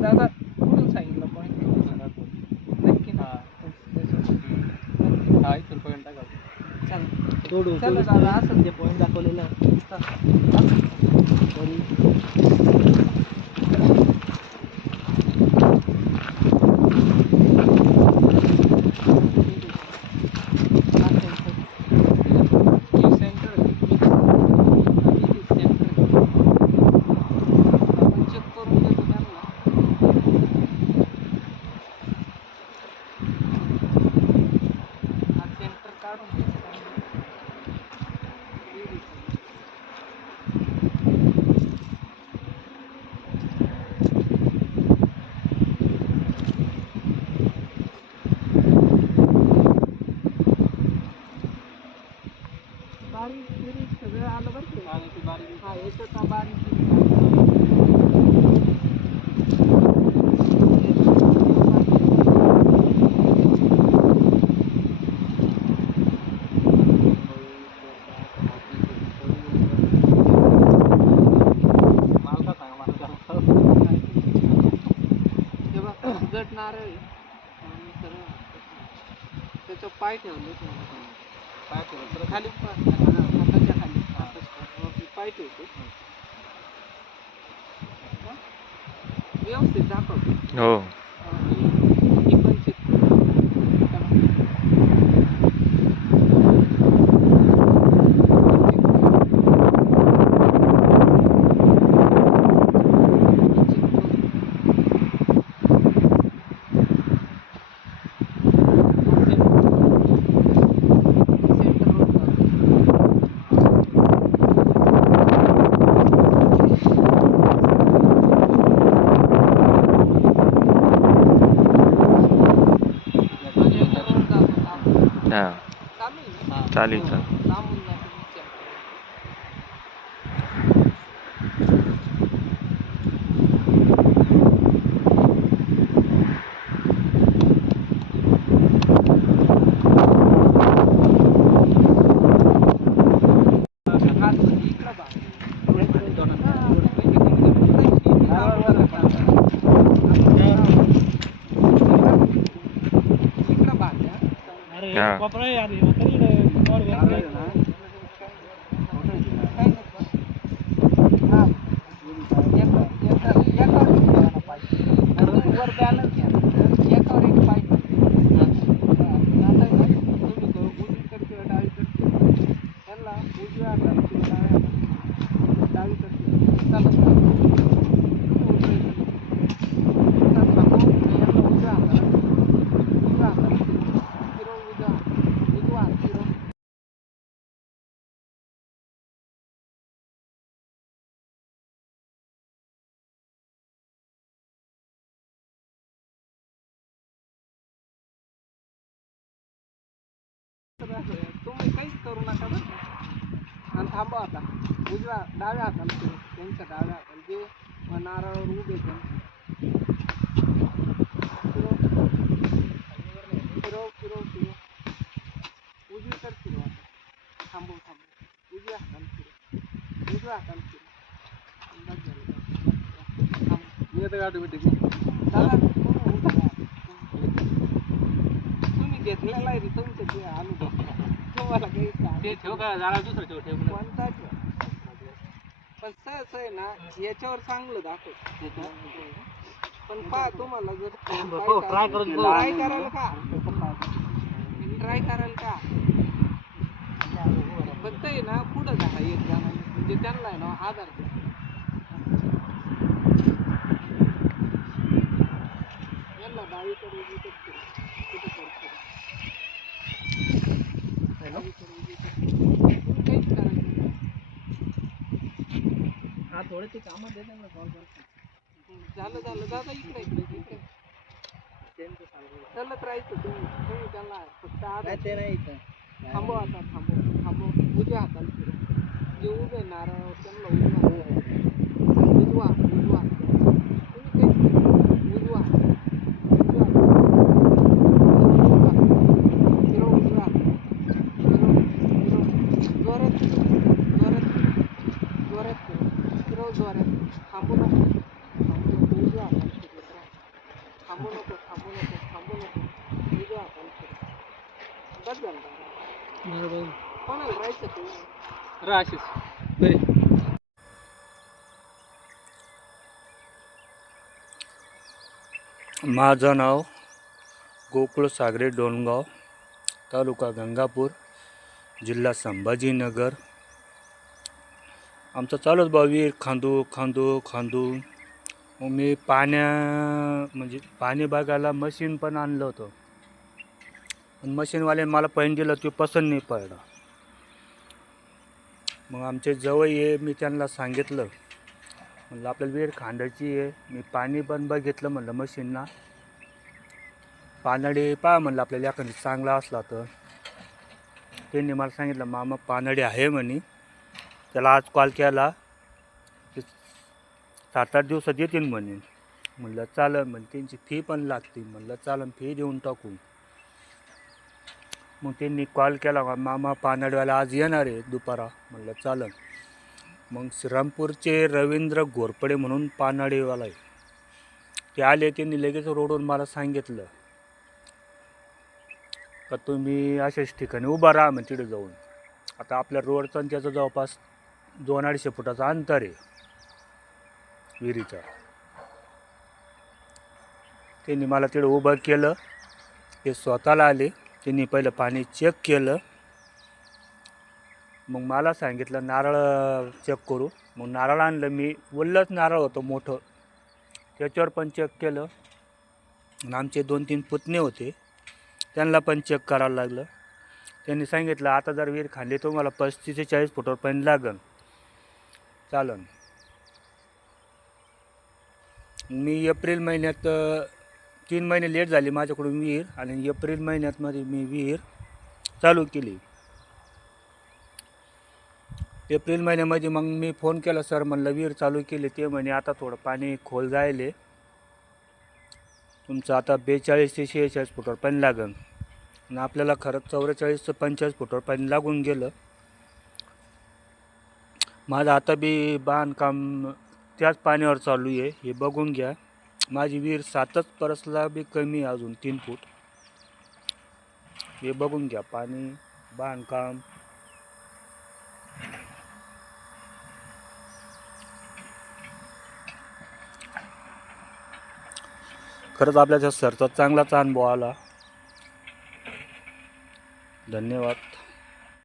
दादा कुठून सांगितलं पॉईंट नक्की ना हा इथून पॉईंट टाका चला. दादा असं ते पॉईंट हे बघ जट नारळ आहे. आणि सरळ त्याच्यावर पाय ठेवले काय केलं तर खाली पाय हाताच्या खाली. हाताच्या खाली. वरती पाय ठेवतो. हा? व्यवस्थित दाखवतो. हो. आणि ही पण check करू. हा? चालेल चालेल लांबून जातो मी check करतो. हात म्हणजे इकडं बघ. इकडं बघ, हा. अरे हा. कोपरा आहे यार, हे तरी इकडे वर वर काय काय? नको. हा. एका- एका- एकावर एक ठेवायला पाहिजे. आणि तुम्ही वर balance घ्या. एकावर एक पाहिजे. हा. आता आहे ना, तुम्ही तो उजवीकडे किंवा डावीकडे त्यांना उजव्या हाताला किंवा डाव्या हाताला डावीकडे चालत राहा. तुम्ही उजवीकडे. आता थांबून यांना उजव्या हाताला उजव्या हाताला फिरव. फिरव उजव्या हात. उजवा हात फिरव. तुम्ही काहीच करू नका बरं. का. आणि थांबा आता. उजव्या डाव्या हाताला फिरव त्यांच्या डाव्या हाताला. जे नारळावर उभे फिरव फिरव फिरव उजवीकडे फिरव आता. थांबव थांबव. उजव्या हाताला फिरव. उजव्या हाताला फिरव. मी येतं ऑटोमॅटिक दादा, तुम्ही घेतलेला आहे. रे ते अनुभव ते ठेव का? जरा दुसरं ठेव ठेव कोणता ठेव? पण सहज आहे ना याच्यावर चांगलं दाखव. पण पहा तुम्हाला जर हो, try करून बघू. ट्राय कराल का? ट्राय कराल का? फक्त आहे ना पुढं जा एक जण. म्हणजे त्यांना आहे ना आधार द्या. यांना डावीकडे उजवीकडे फिरवा. कुठं तरी फिरवा. डावीकडे उजवीकडे फिरवा. तुम्ही काहीच करायचं नाही. हा थोडे ते कामं दे त्यांना कॉल करतो झालं झालं. दादा इकडे इकडे इकडे. चालत राहायचं तुम्ही. तुम्ही त्यांना फक्त आधार. ते नाही थांबव आता थांबव थांबव. उजव्या हाताला फिरव जे उभे नारळ त्यांना हात. उजवा हात, उजवा हात. तुम्ही काहीच नाही. उजवा हात. उजवा हात. उजवा हात. फिरव उजवा हात. फिरव, फिरव. जोरात फिरव. जोरात फिरव. जोरात फिरव. फिरव जोरात. थांबू नको थांबू नको थांबू नको बस झालं कोणाला राहायचं राशीस माझं नाव गोकुळ सागरे डोणगाव तालुका गंगापूर जिल्हा संभाजीनगर. आमचं चालूच बा विहीर खांदू खांदू खांदू. मग मी पाण्या म्हणजे पाणी बघायला मशीन पण आणलं होतं. पण मशीनवाल्याने मला पैन दिलं ते पसंत नाही पडला. मग आमचे जवळ ये मी त्यांना सांगितलं. म्हणलं आपल्याला विहीर खांदायची आहे. मी पाणी पण बघितलं म्हणलं मशीनना पानडी पहा म्हणलं आपल्याला एखादी चांगला असला तर. त्यांनी मला सांगितलं मामा पानडी आहे म्हणे. त्याला आज कॉल केला. ते सात आठ दिवसात येतील म्हणे. म्हणलं चालं म्हणजे त्यांची फी पण लागते म्हणलं चालन फी देऊन टाकू. मग त्यांनी कॉल केला मामा पानडवाला आज येणार आहे दुपारा. म्हणलं चालन मग श्रीरामपूरचे रवींद्र घोरपडे म्हणून पानाडेवाला आहे. ते आले त्यांनी लगेच रोडवरून मला सांगितलं का तुम्ही अशाच ठिकाणी उभा राहा मग तिथे जाऊन. आता आपल्या रोडचा त्याचा जवळपास दोन अडीचशे फुटाचं अंतर आहे. विहिरीचं. त्यांनी मला तिथं उभं केलं. ते स्वतःला आले. त्यांनी पहिलं पाणी चेक केलं. मग मला सांगितलं नारळ चेक करू. मग नारळ आणलं. मी ओलंच नारळ होतं मोठं. त्याच्यावर पण चेक केलं. आणि आमचे दोन तीन पुतणे होते. त्यांना पण चेक करायला लागलं. त्यांनी सांगितलं आता जर विहीर खाल्ली तर मला पस्तीस ते चाळीस फुटावर पाणी लागेल चालन. मी एप्रिल महिन्यात तीन महिने लेट झाली माझ्याकडून विहीर आणि एप्रिल महिन्यात मध्ये मी विहीर चालू केली. एप्रिल महिन्यामध्ये मग मी फोन केला सर म्हणलं विहीर चालू केली. ते म्हणे आता थोडं पाणी खोल जायले. तुमचं आता बेचाळीस ते शेहेचाळीस फुटावर पाणी लागन. आणि आपल्याला खरंच चौवेचाळीस ते पंचेचाळीस फुटावर पाणी लागून गेलं. माझं आता बी बांधकाम त्याच पाण्यावर चालू आहे. हे बघून घ्या. माझी विहीर सातच परसला बी कमी आहे अजून तीन फूट. हे बघून घ्या पाणी बांधकाम. खरंच आपल्या त्या सरचा चांगलाच अनुभव आला. धन्यवाद.